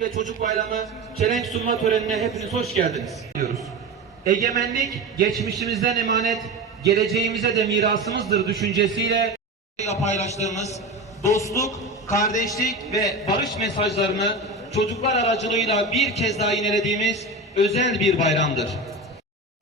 ve Çocuk Bayramı çelenk sunma törenine hepiniz hoş geldiniz diyoruz. Egemenlik geçmişimizden emanet, geleceğimize de mirasımızdır düşüncesiyle paylaştığımız dostluk, kardeşlik ve barış mesajlarını çocuklar aracılığıyla bir kez daha yinelediğimiz özel bir bayramdır.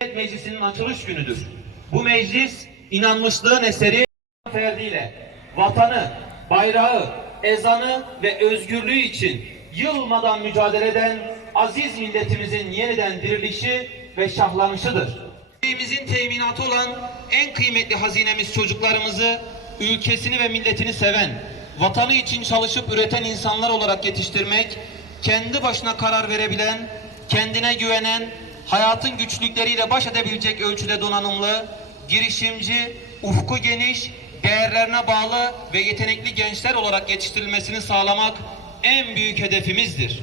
Millet Meclisi'nin açılış günüdür. Bu meclis inanmışlığın eseri ferdiyle vatanı, bayrağı, ezanı ve özgürlüğü için yılmadan mücadele eden aziz milletimizin yeniden dirilişi ve şahlanışıdır. Ülkemizin teminatı olan en kıymetli hazinemiz çocuklarımızı, ülkesini ve milletini seven, vatanı için çalışıp üreten insanlar olarak yetiştirmek, kendi başına karar verebilen, kendine güvenen, hayatın güçlükleriyle baş edebilecek ölçüde donanımlı, girişimci, ufku geniş, değerlerine bağlı ve yetenekli gençler olarak yetiştirilmesini sağlamak en büyük hedefimizdir.